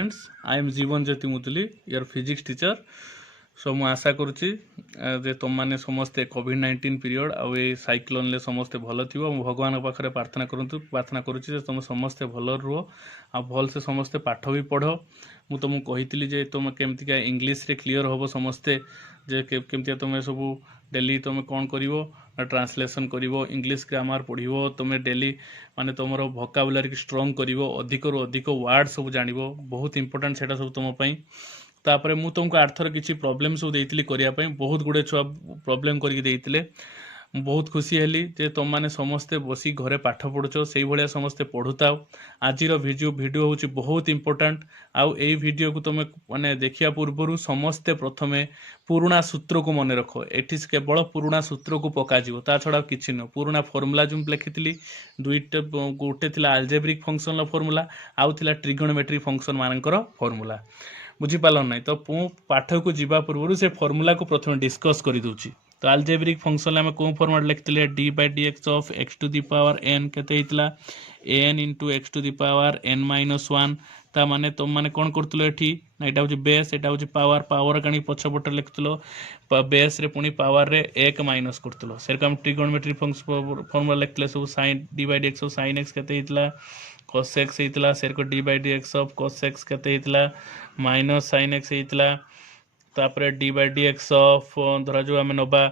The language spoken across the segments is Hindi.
students, I am Jeebanjyoti Muduli, your physics teacher. So ମୁଁ ଆଶା କରୁଛି ଯେ ତୁମମାନେ ସମସ୍ତେ କୋଭିଡ-19 ପିରିୟଡ଼ ଆଉ ଏଇ ସାଇକ୍ଲୋନରେ ସମସ୍ତେ ଭଲ ଥିବ। ମୁଁ ଭଗବାନଙ୍କ ପାଖରେ ପ୍ରାର୍ଥନା କରୁଛି ଯେ ତୁମେ ସମସ୍ତେ ଭଲ ରୁହ ଆଉ ଭଲସେ ସମସ୍ତେ ପାଠ ବି ପଢ଼। ମୁଁ ତୁମକୁ କହିଥିଲି ଯେ ତୁମେ କେମିତିକା ଇଂଲିଶରେ କ୍ଲିଅର ହେବ ସମସ୍ତେ, ଯେ କେମିତିକା ତୁମେ ସବୁ ଡେଲି ତୁମେ କ'ଣ କରିବ ନା ଟ୍ରାନ୍ସଲେସନ୍ କରିବ, ଇଂଲିଶ ଗ୍ରାମାର ପଢ଼ିବ, ତୁମେ ଡେଲି ମାନେ ତୁମର ଭୋକାବୁଲାରିକି ଷ୍ଟ୍ରଙ୍ଗ କରିବ, ଅଧିକରୁ ଅଧିକ ୱାର୍ଡ଼ ସବୁ ଜାଣିବ, ବହୁତ ଇମ୍ପୋର୍ଟାଣ୍ଟ ସେଇଟା ସବୁ ତୁମ ପାଇଁ। तापर मु तुमको आर्थर किसी प्रॉब्लम सब देइतिली करिया पई, बहुत गुडे छुआ प्रॉब्लम करके देइतिले। बहुत खुशी हेली जे तुम माने समस्ते बसी घरे पाठ पढ़ुछ, से भाया समस्ते पढ़ुताओ। आजिर वीडियो होची बहुत इंपोर्टेंट। आउ एई वीडियो को तुम माने देखिया पूर्व समस्ते प्रथमे पुराना सूत्र को मन रख। एठी केवल पुराना सूत्र को पका जीवो, ता छडा किछि न। पुराना फॉर्मूला जो लिखिथिली दुईटा, गोटे थिला अल्जेब्रिक फंक्शन फॉर्मूला, आउ थिला ट्रिगोनोमेट्री फंक्शन मानकर फॉर्मूला। बुझीपार ना, तो मु पाठ को जीवा पूर्व से फॉर्मूला को प्रथम डिस्कस कर दूची। तो अल्जेब्रिक फंक्शन आम कौन फॉर्मूला लिखते d by d x of x to the power n केते n into x to the power n minus one. ता माने तुम माने कौन करतलो एठी ना, एटा होची बेस, एटा होची पावर, पावर कानी पछपटे लिखतलो, बेस रे पुनी पावर रे एक माइनस करतलो। सेरका हम ट्रिगोनोमेट्री फॉर्मूला लिखतले सब sin d by d x of sin x केते cos x हेतला, सेरको d by d x of cos x केते हेतला माइनस sin x हेतला। तापरे d by d x of धरा जो आम नबा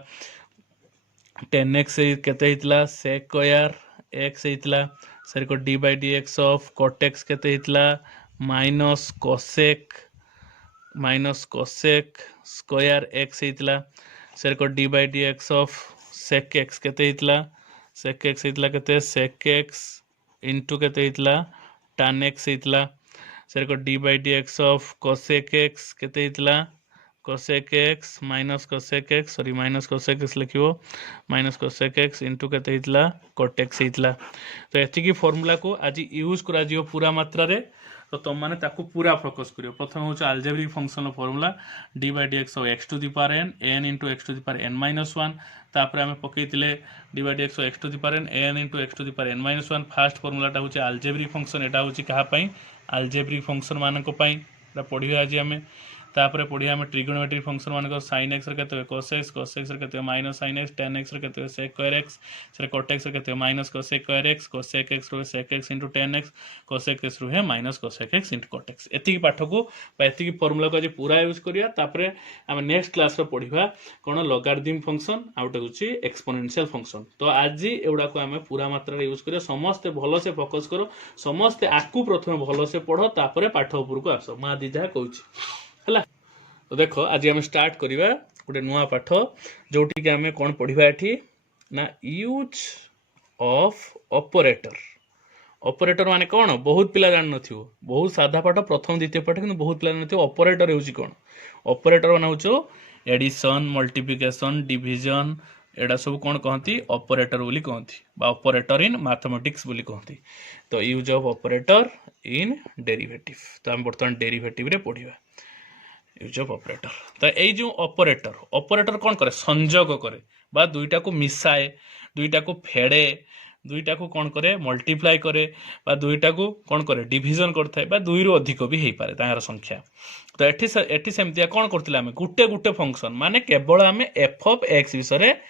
10x केते हेतला sec स्क्वायर x हेतला। सेरको d by d x of cot x केते हेतला माइनस cosec स्क्वायर x हेतला। सेरको d by d x of sec x केते हेतला, sec x हेतला केते sec x इंटू केते हेतला tan x हेतला। सेरको d by d x of cosec x केते हेतला cosec x minus cosec x, sorry minus cosec x लिखिबो, माइनस cosec x इंटू केते हेतला cot x हेतला। तो एति की फार्मूला को आज यूज करा जियो पूरा मात्रा रे। तो तुम माने ताकू पूरा फोकस करियो। प्रथम होचे algebraic function formula d by d x of x to the power n into x to the power n minus one. तापर आम पकईतिले d by d x of x to the power n into x to the power n minus one. First फार्मूलाटा होचे अल्जेब्रिक फंक्शन, एटा होचे कहा पई अल्जेब्रिक फंक्शन मानक पई, एटा पढिया आज आमे। तापर पढ़िया आम ट्रिगोनोमेट्री फंक्शन मान sin x केते cos x, cos x केते minus sin x, tan x केते sec स्क्वायर x, से cot x केते minus cosec square x, cosec x रो sec x into tan x, cosec x रो है minus cosec x into cot x। एति की पाठ को बा एति की फार्मूला को आज पूरा यूज करिया। तापर हम नेक्स्ट क्लास रो पढ़िबा कोन लॉगरिथम फंक्शन आउट होची एक्सपोनेंशियल फंक्शन। तो आज एउडा को हम पूरा मात्रा रे यूज करिया। समस्त भलो से फोकस करो, समस्त आकु प्रथम भलो से पढ़ो, तापर पाठ ऊपर को आसो। मा दी जा कहूची हला। तो देखो आज हम स्टार्ट करिबा गोटे नुआ पाठ, जोटी के हमें कौन पढ़िबा एठी ना यूज ऑफ ऑपरेटर। ऑपरेटर माने कौन बहुत पिला जान नथियो, बहुत साधा पाठ प्रथम द्वितीय पाठ कि बहुत पिला नथियो। ऑपरेटर होची कौन, ऑपरेटर माने होचो एडिशन, मल्टीप्लिकेशन, डिवीजन, एडा सब कौन कहती ऑपरेटर बोली कहती, बा ऑपरेटर इन मैथमेटिक्स बोली कहती। तो use of operator in derivative. तो हम बर्तमान डेरिवेटिव रे पढ़िबा यूज ऑफ ऑपरेटर। तो यही जो ऑपरेटर, ऑपरेटर कौन करे संयोग करे, बा दुईटा को मिसाए, दुईटा को फेड़े, दुईटा को कौन करे मल्टीप्लाई करे, बा दुईटा को कौन करे डिवीजन करथाय, बा दुई रु अधिक भी हेई पारे तार संख्या। तो एठी सेमतिया कौन करथिला हमें गुटे गुटे फंक्शन माने केवल हमें एफ ऑफ एक्स विषय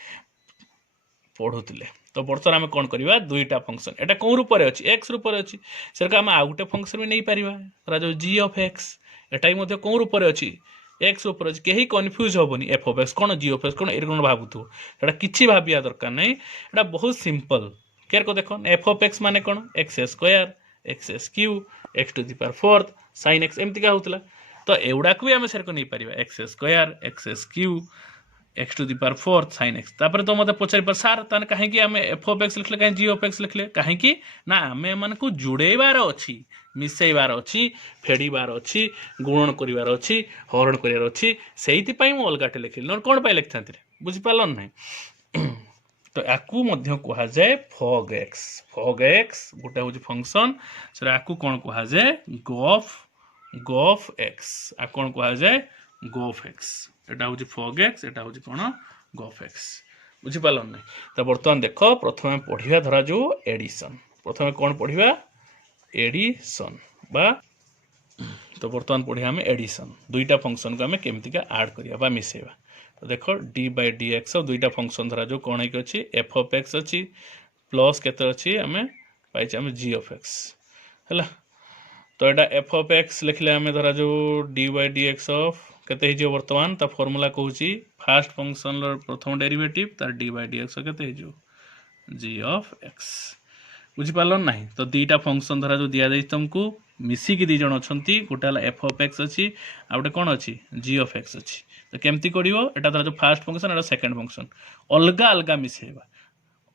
पढ़ुतिले। तो बर्तमान आम कौन करवा दुईटा फंक्शन, एटा कौ रूप अच्छी एक्स रूप अच्छी, सेटा आम आउ गोटे फंक्शन भी नहीं पारिबा जो जी ऑफ एक्स, एटा भी कौ रूप अच्छी एक्स रूप अच्छी। कहीं कन्फ्यूज हेनी एफ ऑफ एक्स कौन जी ऑफ एक्स कौन, ये कौन भावुथु एटा किछि भाबिया दरकार नहीं, एटा बहुत सिंपल। केयर को देखो एफ ऑफ एक्स माने कौन x square, x cube, x to the power fourth sin x एमती क्या होतला। तो एउडा को भी आम सेरको नहीं पारिबा x square, x cube, x to the power fourth sin x। तापर तो मते पचारि पर सार ताने काहे कि आमे f of x लिखले, काहे g of x लिखले, काहे कि ना आमे मन को जुड़ेबार अछि, मिसेइबार अछि, फेड़ीबार अछि, गुणन करिबार अछि, हरण करिबार अछि, सेहिति पई म अलगाटे लिखिल न कोन पई लिखथांती बुझि पालन नै। तो आकु मध्य कहा जाए fog x। fog x गोटा होची फंक्शन, सेरा आकु कोन कहा जाए gof x, आ कोन कहा जाए gof x। एटा होची fog x, एटा होची कोन gof x। बुझि पालन नै। तो वर्तमान देखो प्रथमे पढ़िबा धरा जो एडिशन, प्रथमे कोन पढ़िबा एडिशन बा तो बर्तमान पढ़िया आम एडिशन दुईटा फंक्शन को आम केमतिका ऐड करिया मिसेबा। तो देख डी बाई डी एक्स दुईटा फंक्शन धरा जो कौन अच्छी एफ ऑफ एक्स अच्छी प्लस केते अच्छी आम पाइचे आम जी ऑफ एक्स है। तो यहाँ एफ ऑफ एक्स लिखले आम धरा जो D by d x of केते हो बर्तमान ता फॉर्मूला कहूँ फास्ट फंक्शन प्रथम डेरिवेटिव तार डी बाई डी एक्स केते हो जी ऑफ एक्स बुझीपार ना। तो दीटा फंक्शन धरा जो दि जाए तुमको मिसिकी दी जन अच्छा गोटे एफ ऑफ एक्स अच्छी आ गए कौन अच्छी जी ऑफ एक्स अच्छी। तो केमती कर धरा जो फास्ट फंक्शन एटा सेकेंड फंक्शन अलग अलग मिसेबा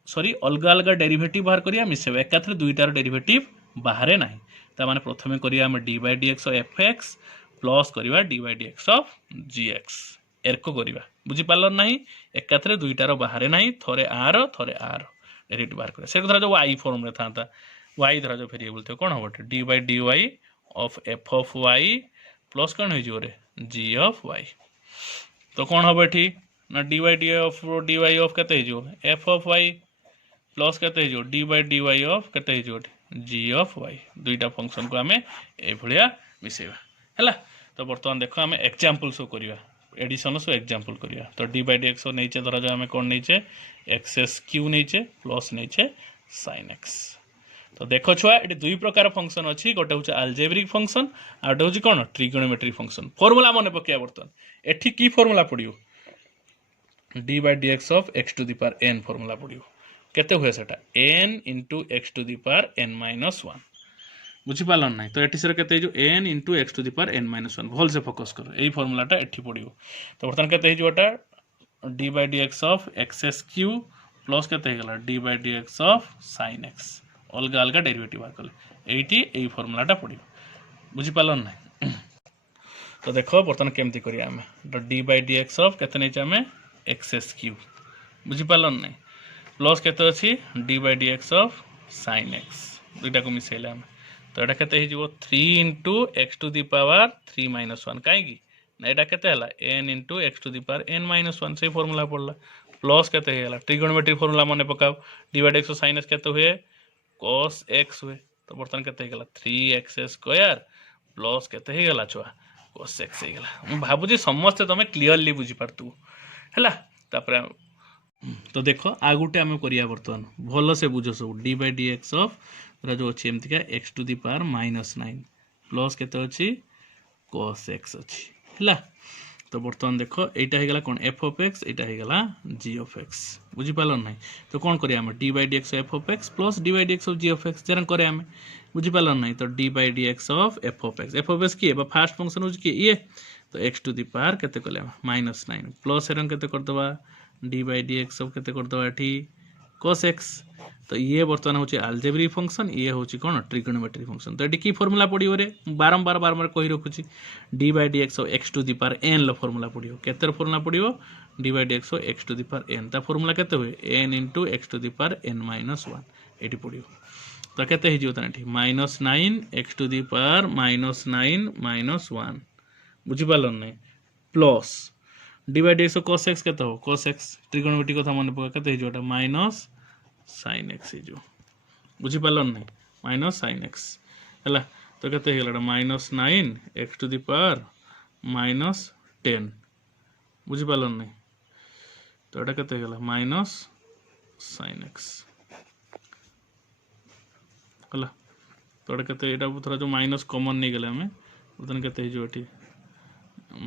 सॉरी अलग अलग डेरिवेटिव बाहर करिया मिसेबा एकाथरे दुईटार डेरिवेटिव बाहर ना। ताने प्रथमे करिया हम d by d x f x plus करिया d by d x of g x एरको करिया बुझीपार ना। एकाथरे दुईटार बाहर ना थरे आर डेरिवेटिव बाहर करिया से धरा जो वाई फॉर्म रे था वाई धरा जो वेरिएबल थे कौन हम d by d y of f of y plus कौन हो जी ऑफ वाई। तो कौन हम ये ना डी वाई ऑफ के एफ ऑफ वाई प्लस के d by d y of के जी ऑफ वाई दुईटा फंक्शन को आम ये मिसेबा है। तो बर्तमान देख आम एग्जांपल सब करवा एडिशन सब एग्जांपल करवा। तो डी बाई डी एक्स नहीं धरा जो आम कौन नहीं एक्स क्यू नहीं प्लस नहीं साइन एक्स। तो देख छुआ ये दुई प्रकार फंक्शन अच्छी गोटे हूँ आलजेब्रिक फंक्शन आ गए हूँ कौन ट्रिगोनोमेट्रिक फंक्शन। फॉर्मूला मन पकड़ा बर्तमान एठी की फॉर्मूला पड़ो d by d x of x to the power n formula पड़ो केते हुए सेटा n into x to the power n minus one बुझीपार ना। तो ये सर के n into x to the power n minus one भल से फोकस कर यही फॉर्मूलाटा एठी पड़ो। तो बर्तमान के d by d x of x square plus के d by d x of sine x अलग अलग डेरिवेटिव बाहर कले यही फॉर्मूलाटा पड़ो बुझीपार ना। तो देख बर्तमान केमती करिया आम तो d by d x of केते नहीं आम एक्स एस क्यू बुझीपार ना प्लस केते अच्छी d by d x of sine x दुईटा को मिसेले आम। तो यहाँ के three into x to the power three minus one कहीं ना यहाँ के n into x to the power n minus one से फॉर्मूला पड़ला प्लस के ट्रिगोनोमेट्रिक फॉर्मूला मन पकाओ d by d x sine x के हुए कॉस एक्स हुए। तो बर्तमान के थ्री एक्स स्क्वायर प्लस के छुआ कॉस एक्स हो भावुँ समस्ते तुम क्लीयरली बुझीपारतु है। तो देख आ गोटे आम करिया बर्तमान भल से बुझ सब d by d x of जो अच्छी एमतीका x to the power minus nine plus के अच्छी कॉस एक्स अच्छी है। तो बर्तमान देख यहाँ कौन एफ ऑफ एक्स यहाँ जी ऑफ एक्स बुझीपार ना। तो कौन करिया d by d x f of x plus d by d x of g of x जरा करें बुझीपार ना। तो d by d x of f of x किए फास्ट फंक्शन हो किए तो एक्स टू दी पावर केते कले माइनस नाइन प्लस एरंग केते करदबा d by d x of केते करदबा एठी cos x। तो ये बर्तमान हूँ आलजेब्रिक फंक्शन ये हूँ कौन ट्रिगोनोमेट्रिक फंक्शन। तो ये की फॉर्मूला पड़ो रे बारंबार कही रखुची d by d x x to the power n formula पड़ो केतर फॉर्मूला पड़ो d by d x x to the power n ता फॉर्मूला केते हुए n into x to the power n minus one ये पड़ो। तो केते हो minus nine x to the power minus nine minus one बुझीपार ना plus d by d x cos x केते हो cos x ट्रिगोनोमेट्रिक कथा मन पका केते हो माइनस साइन एक्स हो बुझीपार ना माइनस साइन एक्स है। तो केते हो minus nine x to the power minus ten बुझीपार ना। तो यहाँ केते हो माइनस साइन एक्स है। तो यहाँ केते थोड़ा जो माइनस कॉमन नहीं गले आम बर्तमान केते हो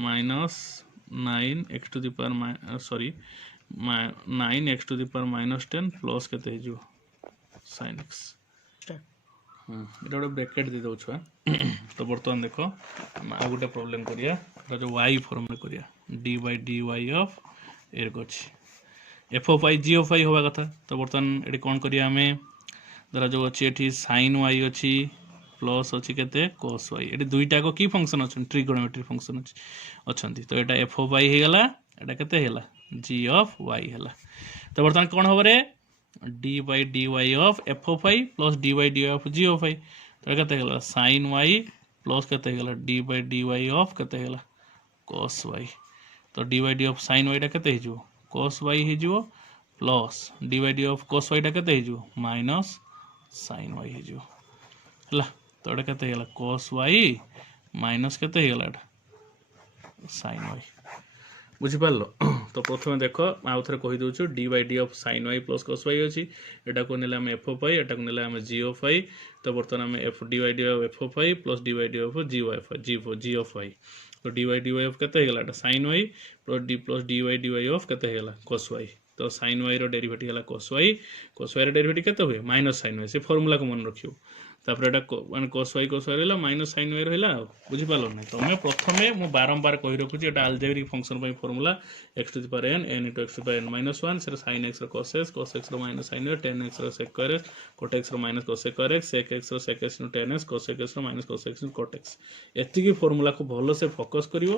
minus nine x to the power sorry nine x to the power minus ten plus के साइन एक्स ये गोटे ब्रैकेट दे दो छुआ। तो बर्तमान देख आ गोटे प्रॉब्लम करिया जो वाई फॉर्म में करिया d by d y of एरक अच्छी f of i g of i हवा कथा। तो बर्तमान ये कौन करिया आम धरा जो अच्छी ये साइन वाई अच्छी प्लस अच्छी के cos y ये दुईटा को की फंक्शन अच्छा ट्रिगोनोमेट्रिक फंक्शन अच्छा। तो यहाँ एफ ऑफ वाई होगा यहाँ के जी ऑफ वाई है। तो बर्तमान कौन हम रे d by d y of f of i plus d by d y of g of i. तो ये साइन वाई प्लस के d by d y of के cos y। तो d by d of sine वाईटा के cos y हो plus d by d of cos y के माइनस साइन y हो। तो यहाँ के cos y माइनस केते हे गला sin y बुझिपार तो प्रथम देख आउ थे कहीदे d by d of sin y प्लस cos y अच्छी एटा को नेले आम एफ ऑफ आई एटा को नेले आम जी ऑफ आई तो बर्तमान आम f d by d of f of i plus d by d of g of i तो d by d y of केते हेला sin y plus d y of केते हेला cos y तो sin y रो डेरिवेटिव हेला cos y रो डेरिवेटिव केते हुए माइनस sin y से फार्मूला को मन रखियो तापर एटा माने cos y रहला माइनस sin y रहला बुझि पालो नै तमे प्रथमे मु बारंबार कहि रखुची एटा अलजेब्रिक फंक्शन पई formula x to the power n into x to the power n minus 1 से sin x रो cos x रो minus sin y tan x रो sec x cot x रो minus cos x sec x रो sec x नो tan x cos x रो minus cos x नो cot x एति की फार्मूला को भलो से फोकस करिवो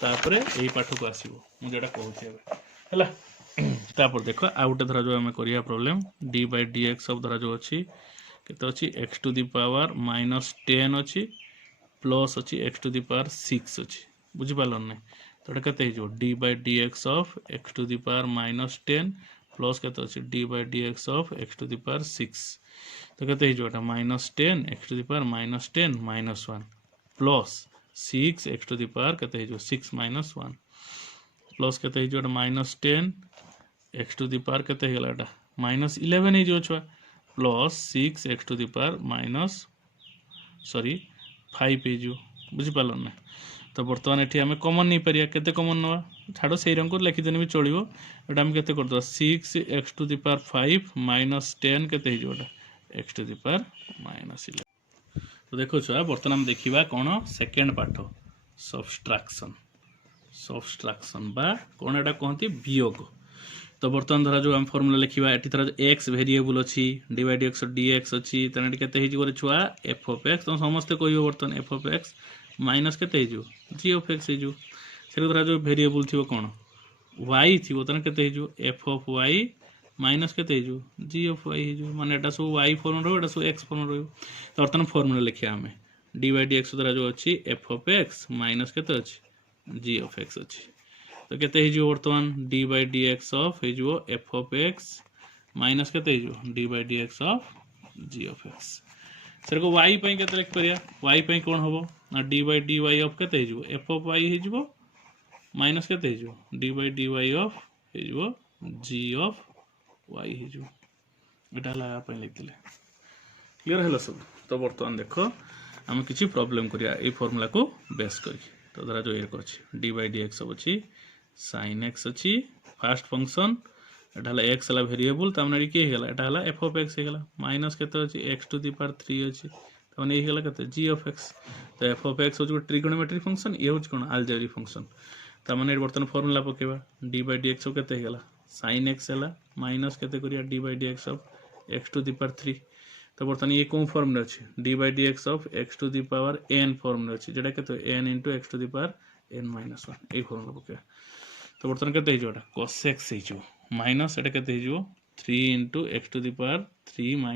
तापर एही पाठ को आसीबो मु जेटा कहउची एबे हला तापर देखो आउट धरा जो हमें करिया problem d by dx of धरा जो अछि केते अछि x to the power minus 10 अछि प्लस अछि x टू द पावर 6 अछि बुझि पालन नै तो एटा केते हिजो d by dx of x to the power minus 10 plus केते अछि d by dx of x to the power 6 तो केते हिजो एटा minus 10 x to the power minus 10 minus 1 plus 6 x to the power केते हिजो 6 माइनस 1 प्लस केते हिजो एटा minus 10 x to the power केते हेला एटा माइनस 11 हिजो छुआ plus 6 x to the power minus 5 हिजो बुझि पालन ना तो बर्तमान एठी हमें कॉमन नहीं परिया केते कॉमन नवा छाड़ो सेही रंग को लिखि देने भी चलिबो एटा हम केते कर दो 6 x to the power 5 minus 10 केते हिजो एटा x to the power minus 11 तो देखो छुआ बर्तमान हम देखिबा कोन सेकंड पाठ सब्सट्रैक्शन बा कोन एटा कहंती वियोग तो बर्तमान धरा जो हम फार्मूला लिखिबा एठी धरा x वेरिएबल अछि dy dx dx अछि तने केते हिजो रे छुआ f of x तो समस्त कहियो बर्तमान f of x माइनस केते हिजो g of x हिजो से धरा जो वेरिएबल थिबो कोन y थिबो तने केते हिजो f of y माइनस केते हिजो g of y हिजो माने एटा सब y फॉर्म रो एटा सब x फॉर्म रो तो बर्तमान फार्मूला लिखिया हमें dy dx धरा जो अछि f of x माइनस केते अछि g of x अछि तो केते हिजो बर्तमान d by dx ऑफ हिजो f of x माइनस केते हिजो d by dx of g of x sir को y पई केते लिख परिया y पई कोन होबो ना d by dy ऑफ केते हिजो f of y हिजो माइनस केते हिजो d by dy ऑफ हिजो g of y हिजो एटा ला पई लिख दिले क्लियर हैला सब तो बर्तमान देखो हम किछि प्रॉब्लम करिया ए फार्मूला को बेस करी तो धरा जो एक अछि d by dx सब अछि sin x अछि फर्स्ट फंक्शन एटा हला x हला वेरिएबल तामने के हेला एटा हला f of x हेला माइनस केते अछि x टू द पावर 3 अछि तामने ए हेला केते g of x तो f of x होछ ट्रिगोनोमेट्रिक फंक्शन ए होछ कोन अलजेब्रिक फंक्शन तामने बर्तन फार्मूला पकेबा d by dx केते हेला sin x हेला माइनस केते करिया d by dx of x to the power 3 तो बर्तन ये कोन फॉर्म रे अछि d by dx of x to the power n form रे अछि जेटा केते n * x to the power n - 1 ए फॉर्मूला पकेबा तो बर्तन केते हिजो एटा cos x हिजो माइनस एटा केते हिजो 3 * x to the power 3 - 1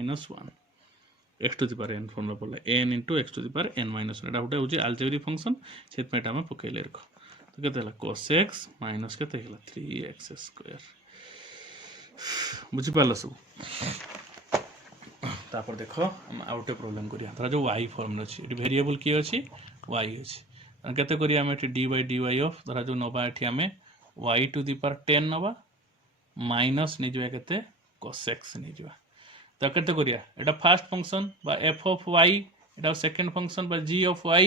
x to the power n formula पड़ला n * x to the power n - 1 एटा होटा होची अलजेब्रिक फंक्शन सेत में एटा हम पकेले रखो तो केते हला cos x माइनस केते हला 3x² बुझि पालो सब तापर देखो हम आउटे प्रॉब्लम करिया धरा जो y फॉर्म अछि एटी वेरिएबल की अछि y अछि केते करिया हम eighty d by dy of धरा जो नबा एटी हमें y टू द पावर 10 नबा माइनस नि जवा केते cos x नि जवा तो केते करिया एटा फर्स्ट फंक्शन बा f of y एटा सेकंड फंक्शन बा g of y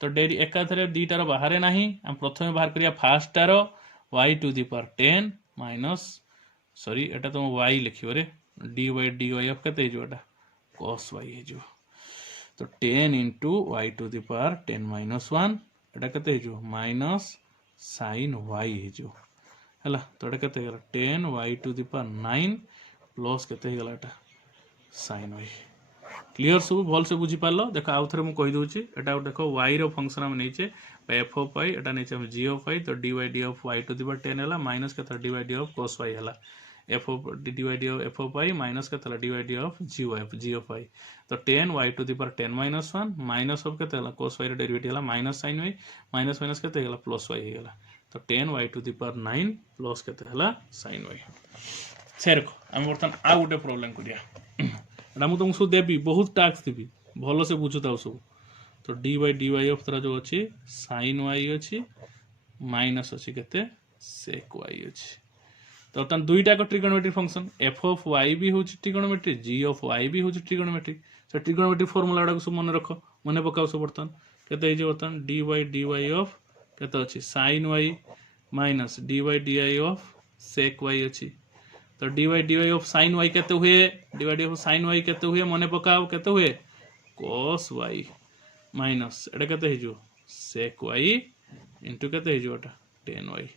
तो डेरी एकाथरे दीटा रो बाहरे नाही हम प्रथमे बाहर करिया फर्स्ट टारो y to the power 10 minus sorry एटा तो y लिखियो रे d by dy ऑफ केते हिजो एटा cos y हिजो तो 10 into y to the power 10 minus 1 एटा केते हिजो माइनस sin y हिजो हला तो एटा केते गेला 10 y to the power 9 plus केते गेला एटा sin y क्लियर सब भल से बुझी पालो देखो आउ थरे मु कहि दोची एटा देखो y रो फंक्शन हम नैचे f of y एटा नैचे हम g of y तो d by d of y to the power 10 हला माइनस केते d by d of cos y हला f of d by d of f of y minus केते d by d of g of y तो 10 y to the power 10 minus 1 minus of केते हला cos y रो डेरिवेटिव हला minus sin y minus minus केते हला प्लस y हेला तो 10 y to the power 9 plus केते हला sin y सेरको हम बर्तन आ गुटे प्रॉब्लम करिया एटा मु तुमको देबी बहुत टास्क देबी भलो से बुझुताओ सब तो d by d y of जो अच्छी साइन वाई अच्छी माइनस अच्छी केते सेक वाई अच्छी। तो बर्तमान दुईटा trigonometric function f of y भी हूँ ट्रिगोनोमेट्रिक जी ऑफ वाई भी हूँ ट्रिगोनोमेट्रिक। से ट्रिगोनोमेट्रिक फॉर्मूला गुड़ा सब मन रख मन पकाओ सब बर्तमान केते बर्तमान डी वाई ऑफ केते अच्छी sine y minus d y of sec y अच्छी। तो d y of sine y केते हुए d y of sine y केते हुए मन पकाओ केते हुए cos वाई माइनस एटा केते हे जो sec वाई इनटू केते हे जो एटा tan y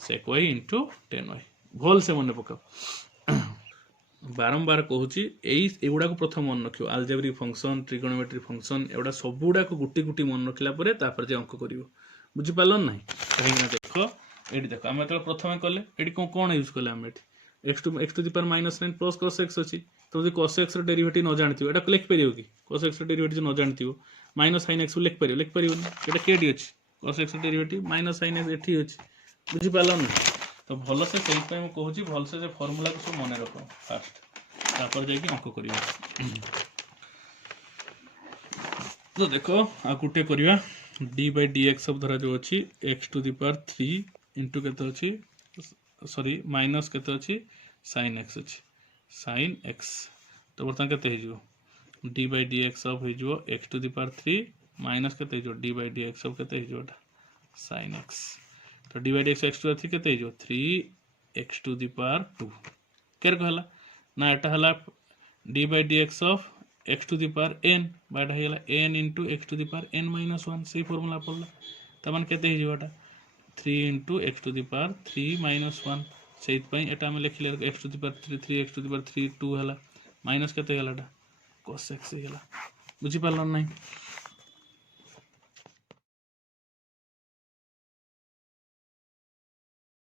sec y into tan वाई भल से मन पकाओ। बारंबार कहूची एगुड़ा को प्रथम मन रखियो अलजेब्रिक फंक्शन ट्रिगोनोमेट्रिक फंक्शन एगुड़ा सबुड़ा को गुटी गुटी मन रखिला परे तापर जे अंक करिवो बुझी पालन नाही कहीं देखो एडी देखो हम तो प्रथम कले एडी कोन यूज कले हम एडी x to the power -9 plus cos x अछि तो जे cos x र डेरिवेटिव न जानथियो एटा लिख परियो कि cos x र डेरिवेटिव न जानथियो माइनस sin x लिख परियो एटा केडी अछि cos x र डेरिवेटिव माइनस sin x एठी अछि बुझी पालन तो भल से सही पे हम कहूची भल से जे फार्मूला को सब मन रखो फास्ट तापर जाई कि अंक करियो। तो देखो आ गुटे करिया d by d x of धरा जो अच्छी x to the power 3 into केते अच्छी सॉरी माइनस केते अच्छी साइन एक्स अच्छी साइन एक्स। तो बर्तमान केते हो d by d x of हो x to the power 3 minus केते हो d by d x of केते हो साइन एक्स। तो d by d x x to 3 केते हो 3 एक्स टू दी पावर 2 केर कहला ना एटा हला d by d x of x to the power n बाटा हेला n into x to the power n minus 1 से फॉर्मूला पड़ला तमन केते हे जोटा 3 into x to the power 3 minus 1 सेइत पई एटा हम लिखले x to the power 3 3 x to the power 3 2 हला माइनस केते हलाटा cos x हेला बुझी पालन नाही।